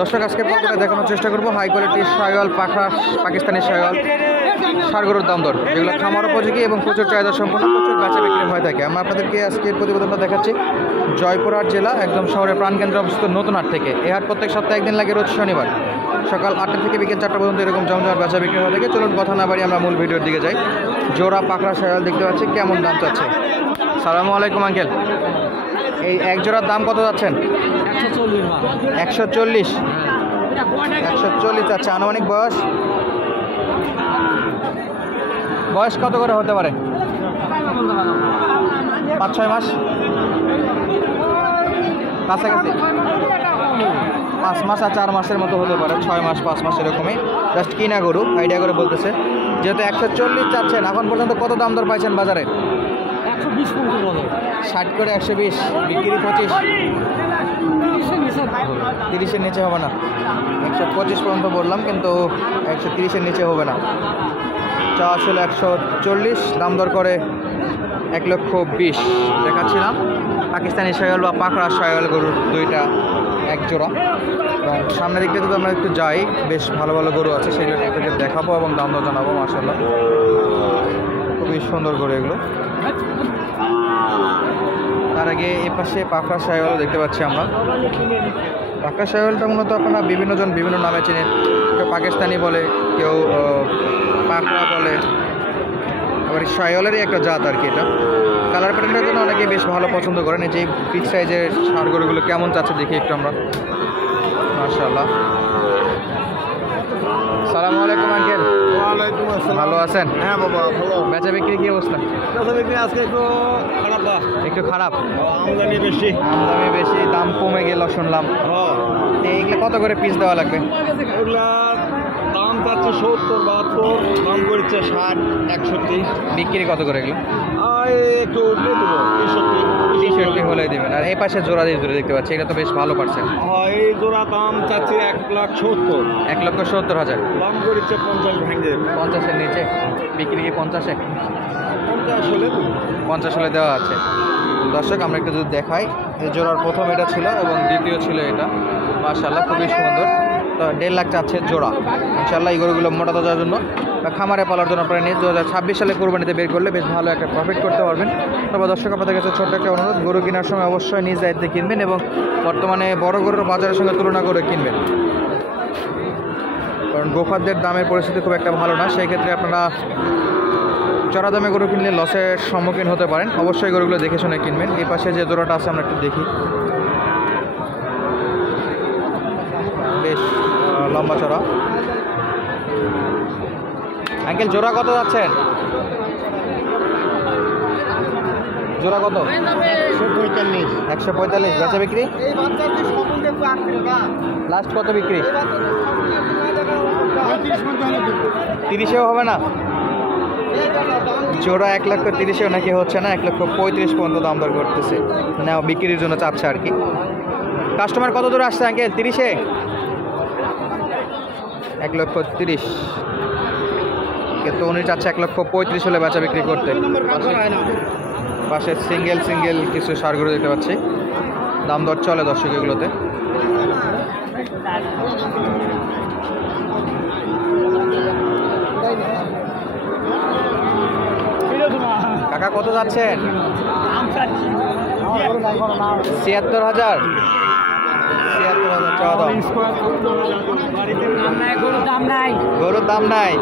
দর্শক আজকে পর্বটা দেখানোর চেষ্টা করবো হাই কোয়ালিটির শাহিওয়াল পাখা পাকিস্তানি শাহিওয়াল ষাঁড় গরুর দাম দর, যেগুলো খামার উপযোগী এবং প্রচুর চাহিদা সম্পন্ন, প্রচুর বেচা বিক্রি হয়ে থাকে। আমরা আপনাদেরকে আজকে প্রতিবেদনটা দেখাচ্ছি জয়পুরহাট জেলা একদম শহরের প্রাণকেন্দ্রে অবস্থিত নতুন হাট থেকে। এই হাট প্রত্যেক সপ্তাহে একদিন লাগে, রোজ শনিবার সকাল 8টা থেকে বিকেল 4টা পর্যন্ত এরকম জমজমাট বেচা বিক্রি হয়ে থাকে। চলুন কথা না বাড়ি আমরা মূল ভিডিওর দিকে যাই। জোড়া পাকড়া শাহিওয়াল দেখতে পাচ্ছি, কেমন দাম চাচ্ছে? সালামু আলাইকুম আঙ্কেল, এই এক জোড়ার দাম কত যাচ্ছেন? 140 যাচ্ছে। আনুমানিক বয়স কত করে হতে পারে? 5-6 মাস কাছাকাছি, 5 মাস আর 4 মাসের মতো হতে পারে, 6 মাস 5 মাস এরকমই। জাস্ট কিনা গরু আইডিয়া করে বলতেছে। যেহেতু 140 চাচ্ছেন, এখন পর্যন্ত কত দাম দর পাইছেন বাজারে? 60 করে 120, বিক্রি 25, 30-এর নিচে হবে না। 125 পর্যন্ত বললাম, কিন্তু 130-এর নিচে হবে না। চা আসলে 140, দাম দর করে 1,20,000 দেখাচ্ছিলাম। পাকিস্তানি শাহিওয়াল বা পাকড়া শাহিওয়াল গরুর দুইটা এক জোড়া। এবং সামনের দিক থেকে যদি আমরা একটু যাই, বেশ ভালো ভালো গরু আছে, সেগুলো আপনাদেরকে দেখাবো এবং দাম দর জানাবো। মাশাআল্লাহ খুবই সুন্দর গরু এগুলো। তার আগে এ পাশে পাকড়া শাহিওয়াল দেখতে পাচ্ছি আমরা। পাকড়া শাহিওয়ালটা মূলত আপনারা বিভিন্ন জন বিভিন্ন নামে চেনেন, কেউ পাকিস্তানি বলে, কেউ পাকড়া বলে, আবার শাহিওয়ালেরই একটা জাত আর কি। এটা কালার প্যাটার্নটার জন্য অনেকে বেশ ভালো পছন্দ করেন। এই যে বিগ সাইজের ষাঁড় গরুগুলো কেমন চাচ্ছে দেখি একটু আমরা। মাশাআল্লাহ। সালামু আলাইকুম আঙ্কেল। ওয়ালাইকুম আসসালাম। ভালো আছেন? হ্যাঁ বাবা ভালো। বেচা বিক্রি কি অবস্থা? বেচা বিক্রি আজকে একটু খারাপ না, একটু খারাপ, আমদানি বেশি। আমদানি বেশি, দাম কমে গেল শুনলাম। এইগুলো কত করে পিস দেওয়া লাগবে? এগুলা দাম চাচ্ছে 70-72, দাম করছে 60-61। বিক্রি কত করে এগুলো? একটু উঠলে দেবো 63 হলে দেবেন। আর এই পাশে জোড়া দিয়ে জোড়া দেখতে পাচ্ছি, এটা তো বেশ ভালো পারছেন। এই জোড়া দাম চাচ্ছে 1,70,000, 1,70,000, দাম করছে 50 ভেঙে। 50-এর নিচে বিক্রি কি 50-এ? 50 হলে 50 হলে দেওয়া আছে। দর্শক আমরা একটু যদি দেখাই, এই জোড়ার প্রথম এটা ছিল এবং দ্বিতীয় ছিল এটা। মাশাআল্লাহ খুবই সুন্দর। তো 1.5 লাখ চাচ্ছে জোড়া। ইনশাআল্লাহ এই গরুগুলো মোটা তাজার জন্য বা খামারে পালার জন্য আপনারা নিয়ে 2026 সালে কোরবানিতে বের করলে বেশ ভালো একটা প্রফিট করতে পারবেন। তবে দর্শক আপনাদের কাছে ছোট্ট একটা অনুরোধ, গরু কেনার সময় অবশ্যই নিজ দায়িত্বে কিনবেন এবং বর্তমানে বড় গরুর বাজারের সঙ্গে তুলনা করে কিনবেন, কারণ গোখাদ্যের দামের পরিস্থিতি খুব একটা ভালো না। সেই ক্ষেত্রে আপনারা চড়া দামে গরু কিনলে লসের সম্মুখীন হতে পারেন। অবশ্যই গরুগুলো দেখে শুনে কিনবেন। এই পাশে যে জোড়াটা আছে আমরা একটু দেখি, বেশ লম্বা চড়া। আঙ্কেল জোড়া কত যাচ্ছেন? জোড়া কত? 145। বেচা বিক্রি লাস্ট কত বিক্রি? 30-এও হবে না? জোড়া 1,30,000 নাকি হচ্ছে না, 1,35,000 পর্যন্ত দাম দর করতেছে না, বিক্রির জন্য চাচ্ছে আর কি। কাস্টমার কত দূর আসছে আঙ্কেল? 30-এ 1,30,000, কিন্তু উনি চাচ্ছে 1,35,000 হলে বেচা বিক্রি করতে। পাশে সিঙ্গেল কিছু ষাঁড় গরু দেখতে পাচ্ছি, দাম দর চলে দর্শক এগুলোতে। কাকা কত যাচ্ছেন? 76,000। গরুর দাম নাই।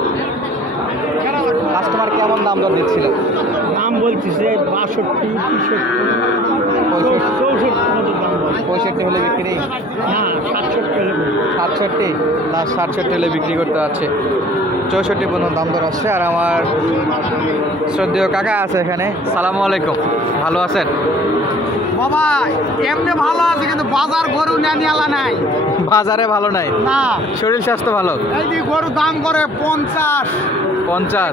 কাস্টমার কেমন দাম দর দিচ্ছিল? দাম বলতেছে 65 হলে বিক্রি, 67 না 67 হলে বিক্রি করতে আছে। 64 পর্যন্ত দাম দর আসছে। আর আমার শ্রদ্ধেয় কাকা আছে এখানে। সালামু আলাইকুম, ভালো আছেন? বাবা এমনি ভালো আছে, কিন্তু বাজার গরু নেনিয়ালা নাই, বাজারে ভালো নাই না। শরীর স্বাস্থ্য ভালো? এই যে গরু দাম করে 50,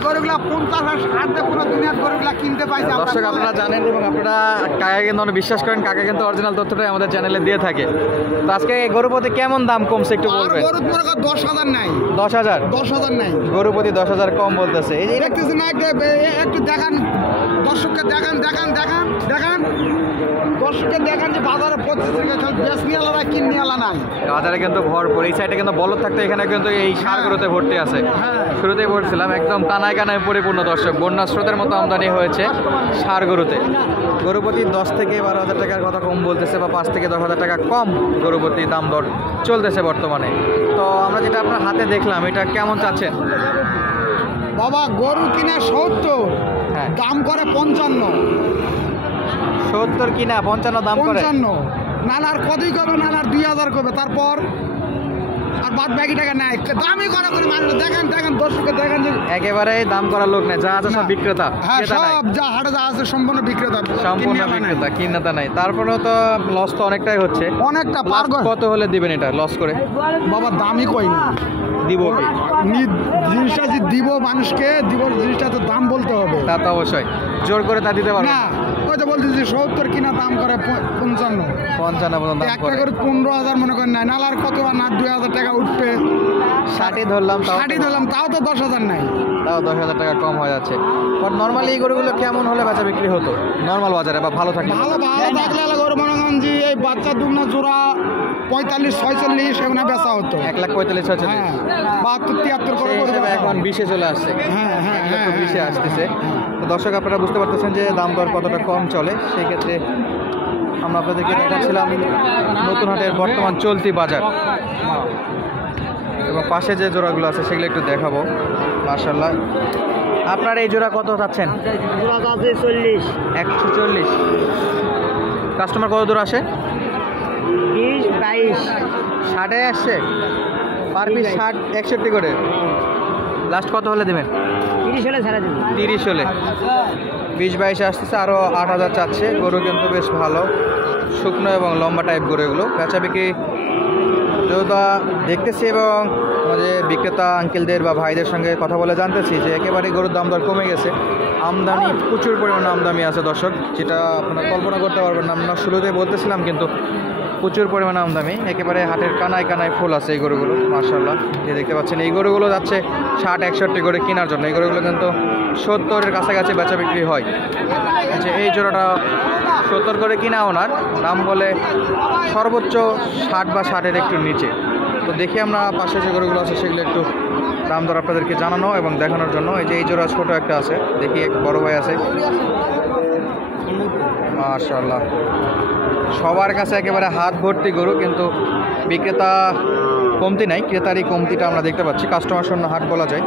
গরুগুলা 50 আর 60 কোনো দুনিয়ার গরুগুলা কিনতে পাইছে। দর্শক আপনারা জানেন এবং আপনারা কাকা কিন্তু অনেক বিশ্বাস করেন, কাকা কিন্তু অরিজিনাল তথ্যটাই আমাদের চ্যানেলে দিয়ে থাকে। তো আজকে গরু প্রতি কেমন দাম কমছে একটু বলবেন? গরু তোমার 10,000 নাই। 10,000 নাই, গরু প্রতি 10,000 কম বলতেছে। এই যে দেখতেছি না, একটু দেখান দর্শককে, দেখান। দর্শককে দেখেন যে বাজারে 25 টাকা খালি বেশ নিয়ে আলা কিন নিয়ে আলা নাই। বাজারে কিন্তু ভরপুর। এই সাইডে কিন্তু বলদ থাকতে এখানে কিন্তু এই সারগুলোতে ভর্তি আছে। শুরুতেই বলছিলাম একদম কানায় কানায় পরিপূর্ণ দর্শক, বন্যা স্রোতের মতো আমদানি হয়েছে সার গরুতে। গরুপতি 10 থেকে 12,000 টাকার কথা কম বলতেছে, বা 5 থেকে 10,000 টাকা কম গরুপতি দাম দর চলতেছে বর্তমানে। তো আমরা যেটা আপনার হাতে দেখলাম, এটা কেমন চাচ্ছেন? বাবা গরু কিনা 70, হ্যাঁ। দাম করে 55। 70 কিনা 55 দাম করে। 55 নানার কতই করবে, নানার 2000 করবে, তারপর আর বাদ বাকি টাকা নেয়। দামই করা করে মানুষ দেখেন দেখেন দর্শককে দেখেন যে একেবারে দাম করার লোক নেই, যা আছে সব বিক্রেতা। হ্যাঁ ক্রেতা নাই। সব যা হাটে যা আছে সম্পূর্ণ বিক্রেতা, সম্পূর্ণ কিনে আনা নাই। বিক্রেতা, কিনেতা নাই। তারপরেও তো লস তো অনেকটাই হচ্ছে। অনেকটা পার Last কত হলে দিবেন এটা লস করে? বাবা দামই কইনি দিব কি? জিনিসটা যে দিব মানুষকে দিব, জিনিসটা তো দাম বলতে হবে। তা তো অবশ্যই জোর করে তা দিতে পারবেন না ওই তো বলতেছি 70 কিনা দাম করে 55। 55 পর্যন্ত দাম একটা করে। করে 15,000 মনে করেন নাই, নালার কত আর না 2,000 টাকা উঠবে। 60 ধরলাম, তাও 60 দিলাম তাও তো 10,000 নাই। তাও 10,000 টাকা কম হয়ে যাচ্ছে। বাট নর্মালি এই গরুগুলো কেমন হলে বেচা বিক্রি হতো নর্মাল বাজারে, বা ভালো থাকে? ভালো ভালো থাকলে গরু মনে করেন যে এই বাচ্চা দুগনা জোড়া 45-46 এগুলো বেচা হতো। 1,45,000 হ্যাঁ 72-73 করে সেই গরু হিসেবে বেচা এখন হতো। 20-এ চলে আসছে। হ্যাঁ হ্যাঁ হ্যাঁ 20-এ আসতেছে। তো দর্শক আপনারা বুঝতে পারতেছেন যে দাম দর কতটা কম চলে। সেই ক্ষেত্রে আমরা আপনাদেরকে দেখাচ্ছিলাম নতুন হাটের বর্তমান চলতি বাজার, এবং পাশে যে জোড়াগুলো আছে সেগুলো একটু দেখাবো। মাশাআল্লাহ, আপনার এই জোড়া কত চাচ্ছেন? 140। কাস্টমার কত দূর আসে? 20-22 60-এ আসছে, পার পিস 60-61 করে। লাস্ট কত হলে দেবেন? 30 হলে ছাড়া দেব। 30 হলে। 20-22 আসতেছে, আরও 8,000 চাচ্ছে। গরু কিন্তু বেশ ভালো, শুকনো এবং লম্বা টাইপ গরু এগুলো। বেচা বিক্রি যেহেতু দেখতেছি এবং আমাদের বিক্রেতা আঙ্কেলদের বা ভাইদের সঙ্গে কথা বলে জানতেছি যে একেবারে গরুর দাম দর কমে গেছে। আমদানি প্রচুর পরিমাণে আমদানি আছে দর্শক, যেটা আপনারা কল্পনা করতে পারবেন না। আমরা শুরুতে বলতেছিলাম, কিন্তু প্রচুর পরিমাণে আমদানি, একেবারে হাটের কানায় কানায় ফুল আছে এই গরুগুলো। মাশাআল্লাহ, যে দেখতে পাচ্ছেন এই গরুগুলো যাচ্ছে 60-61 করে কেনার জন্য। এই গরুগুলো কিন্তু 70-এর কাছাকাছি বেচা বিক্রি হয়। যে এই জোড়াটা 70 করে কিনা ওনার দাম বলে সর্বোচ্চ 60 বা 60-এর একটু নিচে। তো দেখি আমরা পাশে যে গরুগুলো আছে সেগুলো একটু দাম দর আপনাদেরকে জানানো এবং দেখানোর জন্য। এই যে এই জোড়া ছোটো একটা আছে, দেখি এক বড় ভাই আছে। মাশাআল্লাহ, সবার কাছে একেবারে হাত ভর্তি গরু, কিন্তু বিক্রেতা কমতি নাই, ক্রেতারই কমতিটা আমরা দেখতে পাচ্ছি। কাস্টমার শূন্য হাট বলা যায়,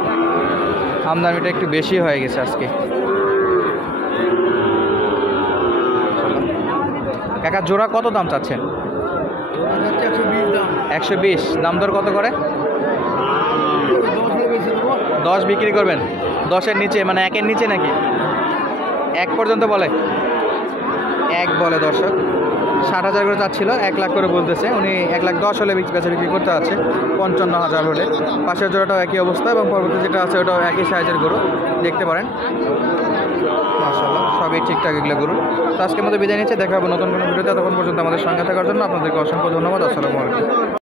আমদানিটা একটু বেশি হয়ে গেছে আজকে। কাকা জোড়া কত দাম চাচ্ছেন? 120। দাম দর কত করে? 10 বিক্রি করবেন? 10-এর নিচে, মানে 1-এর নিচে নাকি? 1 পর্যন্ত বলে? 1 বলে দর্শক। 60,000 করে চাচ্ছিল, 1 লাখ করে বলতেছে উনি। 1,10,000 হলে বেচা বিক্রি করতে আছে, 55,000 হলে। পাশের জোড়াটাও একই অবস্থা, এবং পরবর্তী যেটা আছে ওটাও একই সাইজের গরু, দেখতে পারেন। মাশাআল্লাহ, সবই ঠিকঠাক এগুলো গরু। তো আজকের মতো বিদায় নিচ্ছে, দেখা হবে নতুন কোনো ভিডিওতে। তখন পর্যন্ত আমাদের সঙ্গে থাকার জন্য আপনাদেরকে অসংখ্য ধন্যবাদ। আসসালামু আলাইকুম।